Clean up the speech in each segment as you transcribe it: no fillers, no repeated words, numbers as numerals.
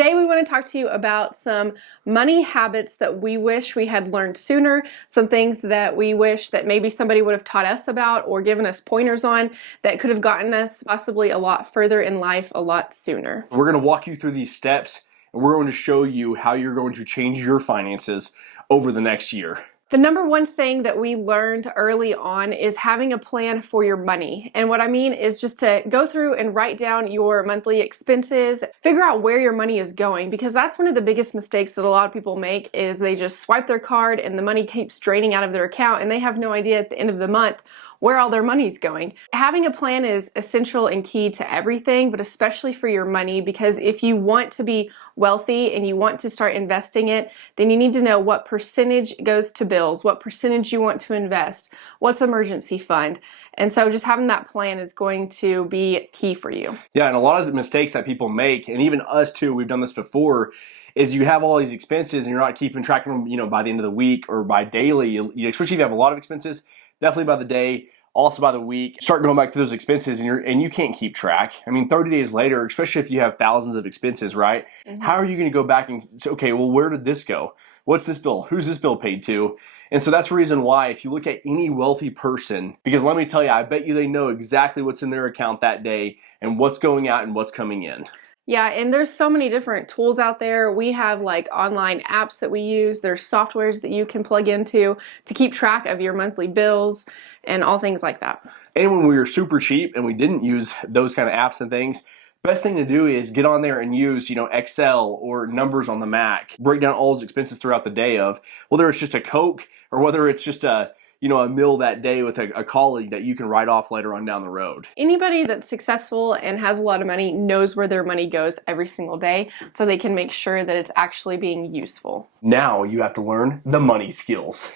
Today we want to talk to you about some money habits that we wish we had learned sooner, some things that we wish that maybe somebody would have taught us about or given us pointers on that could have gotten us possibly a lot further in life a lot sooner. We're going to walk you through these steps and we're going to show you how you're going to change your finances over the next year. The number one thing that we learned early on is having a plan for your money. And what I mean is just to go through and write down your monthly expenses, figure out where your money is going, because that's one of the biggest mistakes that a lot of people make is they just swipe their card and the money keeps draining out of their account and they have no idea at the end of the month where all their money's going. Having a plan is essential and key to everything, but especially for your money, because if you want to be wealthy and you want to start investing it, then you need to know what percentage goes to bills, what percentage you want to invest, what's emergency fund. And so just having that plan is going to be key for you. Yeah, and a lot of the mistakes that people make, and even us too, we've done this before, is you have all these expenses and you're not keeping track of them, by the end of the week or by daily, especially if you have a lot of expenses. Definitely by the day, also by the week. Start going back to those expenses and you can't keep track. I mean, 30 days later, especially if you have thousands of expenses, right? Mm-hmm. How are you going to go back and say, okay, well, where did this go? What's this bill? Who's this bill paid to? And so that's the reason why if you look at any wealthy person, because let me tell you, I bet you they know exactly what's in their account that day and what's going out and what's coming in. Yeah, and there's so many different tools out there. We have like online apps that we use. There's softwares that you can plug into to keep track of your monthly bills and all things like that. And when we were super cheap and we didn't use those kind of apps and things, best thing to do is get on there and use, Excel or numbers on the Mac. Break down all those expenses throughout the day of whether it's just a Coke or whether it's just a meal that day with a colleague that you can write off later on down the road. Anybody that's successful and has a lot of money knows where their money goes every single day, so they can make sure that it's actually being useful. Now you have to learn the money skills.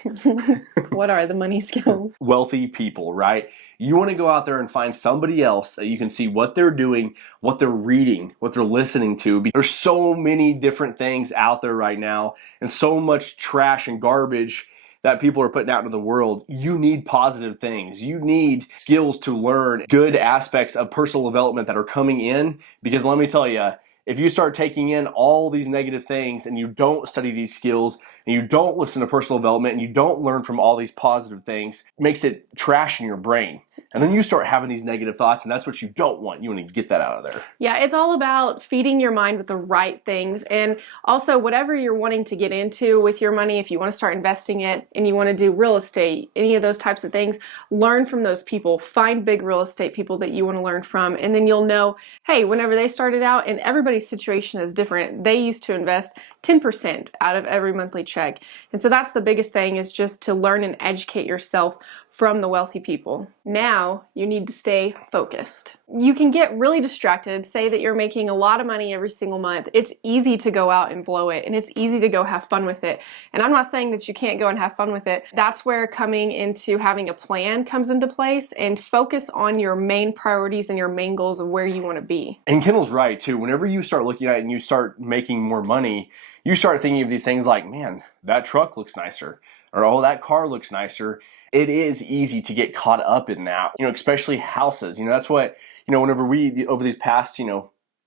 What are the money skills? Wealthy people, right? You want to go out there and find somebody else that you can see what they're doing, what they're reading, what they're listening to. There's so many different things out there right now and so much trash and garbage that people are putting out into the world. You need positive things. You need skills to learn good aspects of personal development that are coming in, because let me tell you, if you start taking in all these negative things and you don't study these skills and you don't listen to personal development and you don't learn from all these positive things, it makes it trash in your brain. And then you start having these negative thoughts, and that's what you don't want. You want to get that out of there. Yeah, it's all about feeding your mind with the right things. And also, whatever you're wanting to get into with your money, if you want to start investing it and you want to do real estate, any of those types of things, learn from those people. Find big real estate people that you want to learn from. And then you'll know, hey, whenever they started out, and everybody's situation is different, they used to invest 10% out of every monthly check. And so that's the biggest thing, is just to learn and educate yourself from the wealthy people. Now you need to stay focused. You can get really distracted. Say that you're making a lot of money every single month. It's easy to go out and blow it, and it's easy to go have fun with it. And I'm not saying that you can't go and have fun with it. That's where coming into having a plan comes into place, and focus on your main priorities and your main goals of where you want to be. And Kendall's right too. Whenever you start looking at it and you start making more money, you start thinking of these things like, man, that truck looks nicer, or oh, that car looks nicer. It is easy to get caught up in that, especially houses. That's what, whenever over these past,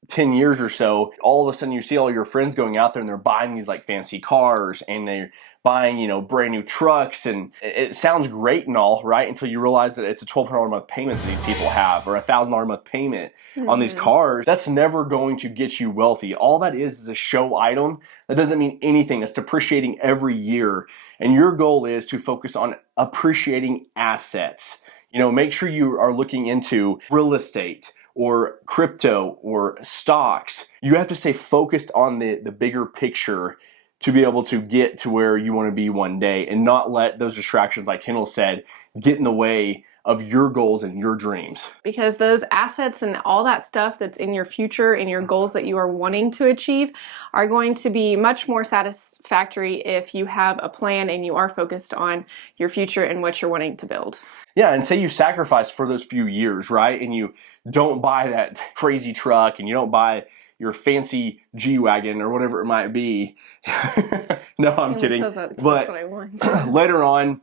10 years or so, all of a sudden you see all your friends going out there and they're buying these like fancy cars and they're buying, brand new trucks, and it sounds great and all, right? Until you realize that it's a $1,200 a month payment that these people have, or a $1,000 a month payment on these cars. That's never going to get you wealthy. All that is a show item. That doesn't mean anything. It's depreciating every year. And your goal is to focus on appreciating assets. Make sure you are looking into real estate or crypto or stocks. You have to stay focused on the bigger picture to be able to get to where you want to be one day, and not let those distractions, like Kendall said, get in the way of your goals and your dreams. Because those assets and all that stuff that's in your future and your goals that you are wanting to achieve are going to be much more satisfactory if you have a plan and you are focused on your future and what you're wanting to build. Yeah, and say you sacrifice for those few years, right? And you don't buy that crazy truck and you don't buy your fancy G-Wagon or whatever it might be. No, I'm kidding. But that's what I want. Later on,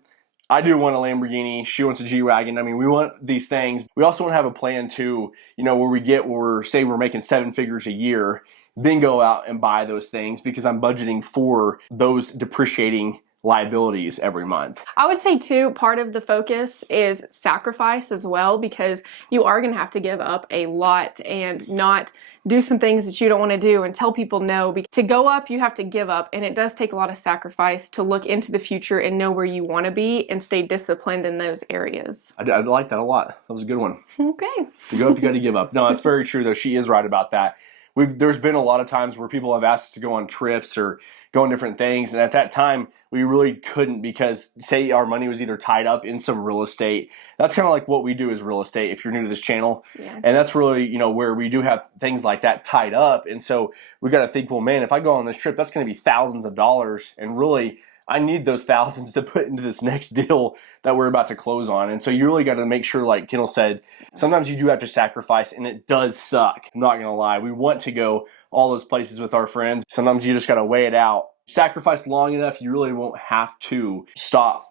I do want a Lamborghini. She wants a G-Wagon. I mean, we want these things. We also want to have a plan too, where say we're making 7 figures a year, then go out and buy those things because I'm budgeting for those depreciating liabilities every month. I would say too, part of the focus is sacrifice as well, because you are going to have to give up a lot and not do some things that you don't want to do and tell people no. To go up, you have to give up, and it does take a lot of sacrifice to look into the future and know where you want to be and stay disciplined in those areas. I like that a lot. That was a good one. Okay. To go up, you got to give up. No, that's very true, though. She is right about that. There's been a lot of times where people have asked us to go on trips or go on different things, and at that time, we really couldn't because, say, our money was either tied up in some real estate. That's kind of like what we do as real estate if you're new to this channel. Yeah. And that's really, where we do have things like that tied up. And so we got to think, well, man, if I go on this trip, that's going to be thousands of dollars, and really, I need those thousands to put into this next deal that we're about to close on. And so you really got to make sure, like Kendall said, sometimes you do have to sacrifice, and it does suck. I'm not going to lie. We want to go all those places with our friends. Sometimes you just got to weigh it out. Sacrifice long enough, you really won't have to stop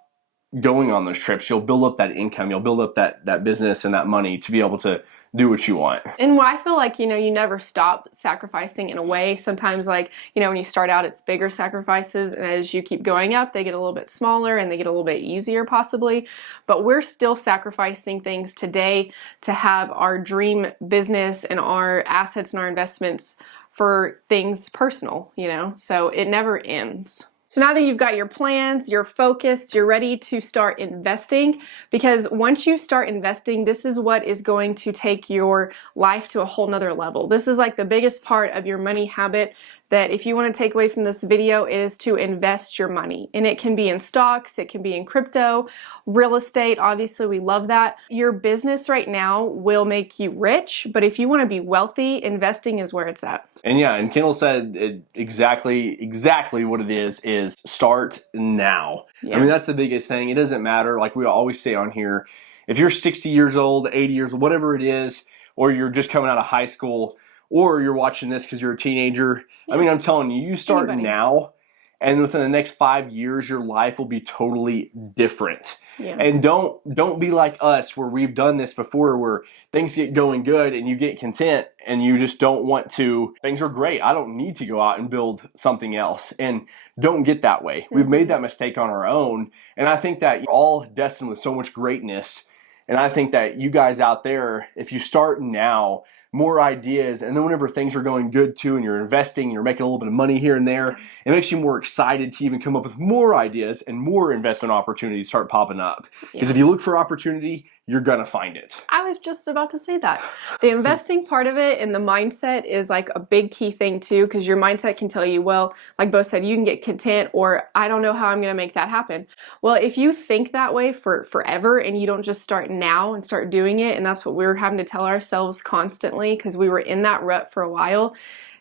going on those trips. You'll build up that income. You'll build up that business and that money to be able to do what you want. And I feel like, you never stop sacrificing in a way. Sometimes, like, when you start out, it's bigger sacrifices. And as you keep going up, they get a little bit smaller and they get a little bit easier possibly. But we're still sacrificing things today to have our dream business and our assets and our investments for things personal, so it never ends. So now that you've got your plans, you're focused, you're ready to start investing, because once you start investing, this is what is going to take your life to a whole nother level. This is like the biggest part of your money habit that if you want to take away from this video, it is to invest your money. And it can be in stocks, it can be in crypto, real estate. Obviously, we love that. Your business right now will make you rich, but if you want to be wealthy, investing is where it's at. And yeah, and Kendall said exactly what it is start now. Yeah. I mean, that's the biggest thing. It doesn't matter, like we always say on here, if you're 60 years old, 80 years old, whatever it is, or you're just coming out of high school, or you're watching this because you're a teenager. Yeah. I mean, I'm telling you, you start now, and within the next 5 years, your life will be totally different. Yeah. And don't be like us, where we've done this before, where things get going good and you get content and you just don't want to. Things are great. I don't need to go out and build something else. And don't get that way. Mm-hmm. We've made that mistake on our own. And I think that you're all destined with so much greatness. And I think that you guys out there, if you start now, more ideas, and then whenever things are going good too, and you're investing, you're making a little bit of money here and there, it makes you more excited to even come up with more ideas and more investment opportunities start popping up. Because if you look for opportunity, you're gonna find it. I was just about to say that. The investing part of it and the mindset is like a big key thing too, because your mindset can tell you, well, like Bo said, you can get content, or I don't know how I'm gonna make that happen. Well, if you think that way for forever and you don't just start now and start doing it, and that's what we were having to tell ourselves constantly because we were in that rut for a while,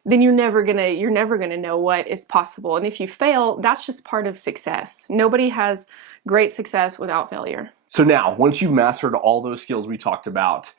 then you're never gonna know what is possible. And if you fail, that's just part of success. Nobody has great success without failure. So now, once you've mastered all those skills we talked about,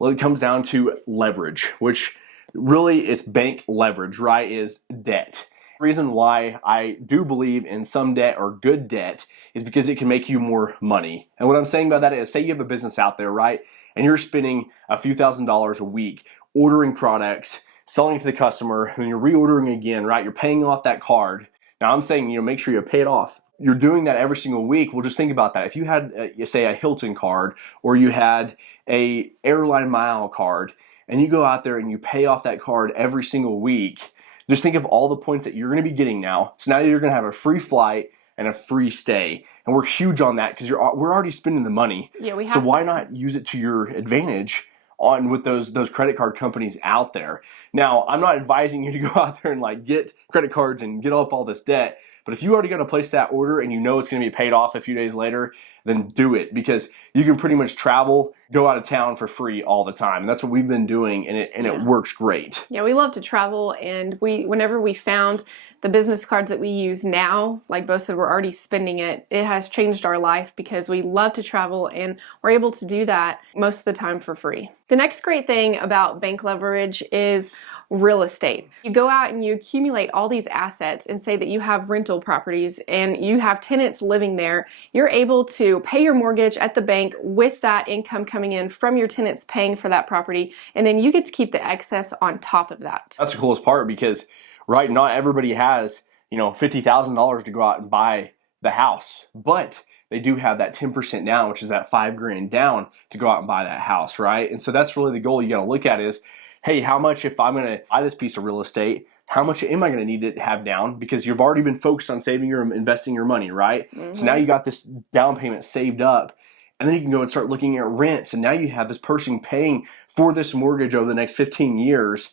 well, it comes down to leverage, which really it's bank leverage, right, is debt. The reason why I do believe in some debt or good debt is because it can make you more money. And what I'm saying by that is, say you have a business out there, right, and you're spending a few $1,000s a week ordering products, selling to the customer, and you're reordering again, right, you're paying off that card. Now I'm saying, make sure you pay it off. You're doing that every single week. Well, just think about that. If you had, say, a Hilton card, or you had a airline mile card, and you go out there and you pay off that card every single week, just think of all the points that you're going to be getting now. So now you're going to have a free flight and a free stay. And we're huge on that because we're already spending the money. Yeah, we have. So why not use it to your advantage with those credit card companies out there? Now, I'm not advising you to go out there and like get credit cards and get up all this debt. But if you already got to place that order and you know it's going to be paid off a few days later, then do it, because you can pretty much travel, go out of town for free all the time. And that's what we've been doing, and it works great. Yeah, we love to travel, and whenever we found the business cards that we use now, like Bo said, we're already spending it. It has changed our life because we love to travel, and we're able to do that most of the time for free. The next great thing about bank leverage is real estate. You go out and you accumulate all these assets and say that you have rental properties and you have tenants living there. You're able to pay your mortgage at the bank with that income coming in from your tenants paying for that property, and then you get to keep the excess on top of that. That's the coolest part because, right, not everybody has, $50,000 to go out and buy the house, but they do have that 10% down, which is that $5,000 down to go out and buy that house, right? And so that's really the goal you got to look at is, hey, how much, if I'm going to buy this piece of real estate, how much am I going to need to have down? Because you've already been focused on saving or investing your money, right? So now you got this down payment saved up, and then you can go and start looking at rents, and now you have this person paying for this mortgage over the next 15 years.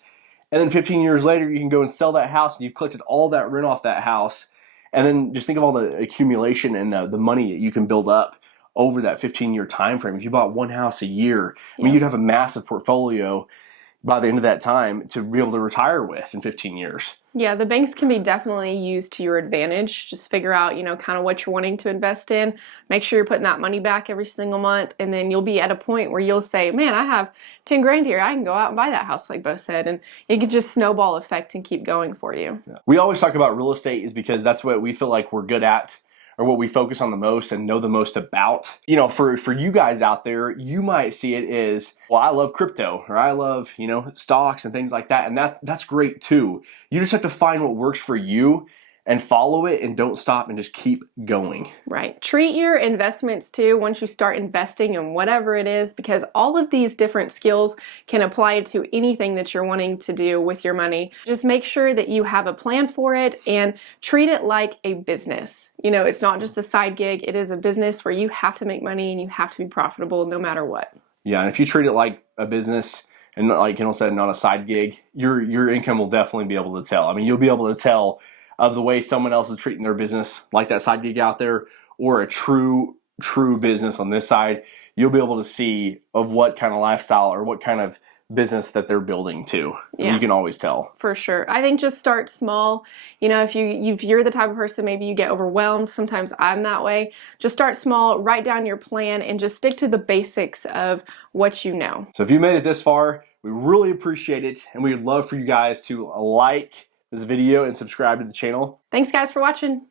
And then 15 years later, you can go and sell that house, and you've collected all that rent off that house. And then just think of all the accumulation and the money that you can build up over that 15-year time frame. If you bought one house a year, I mean, you'd have a massive portfolio by the end of that time to be able to retire with in 15 years. Yeah, the banks can be definitely used to your advantage. Just figure out, kind of what you're wanting to invest in. Make sure you're putting that money back every single month, and then you'll be at a point where you'll say, man, I have 10 grand here. I can go out and buy that house like Bo said, and it can just snowball effect and keep going for you. Yeah. We always talk about real estate is because that's what we feel like we're good at, or what we focus on the most and know the most about. For you guys out there, you might see it as, well, I love crypto, or I love, stocks and things like that. And that's great too. You just have to find what works for you and follow it, and don't stop and just keep going. Right. Treat your investments too once you start investing in whatever it is, because all of these different skills can apply to anything that you're wanting to do with your money. Just make sure that you have a plan for it and treat it like a business. It's not just a side gig. It is a business where you have to make money and you have to be profitable no matter what. Yeah, and if you treat it like a business and, like Kendall said, not a side gig, your income will definitely be able to tell. I mean, you'll be able to tell of the way someone else is treating their business, like that side gig out there, or a true business on this side. You'll be able to see of what kind of lifestyle or what kind of business that they're building too. Yeah. You can always tell. For sure. I think just start small. If you're the type of person, maybe you get overwhelmed. Sometimes I'm that way. Just start small, write down your plan, and just stick to the basics of what you know. So if you made it this far, we really appreciate it, and we'd love for you guys to like this video and subscribe to the channel. Thanks guys for watching.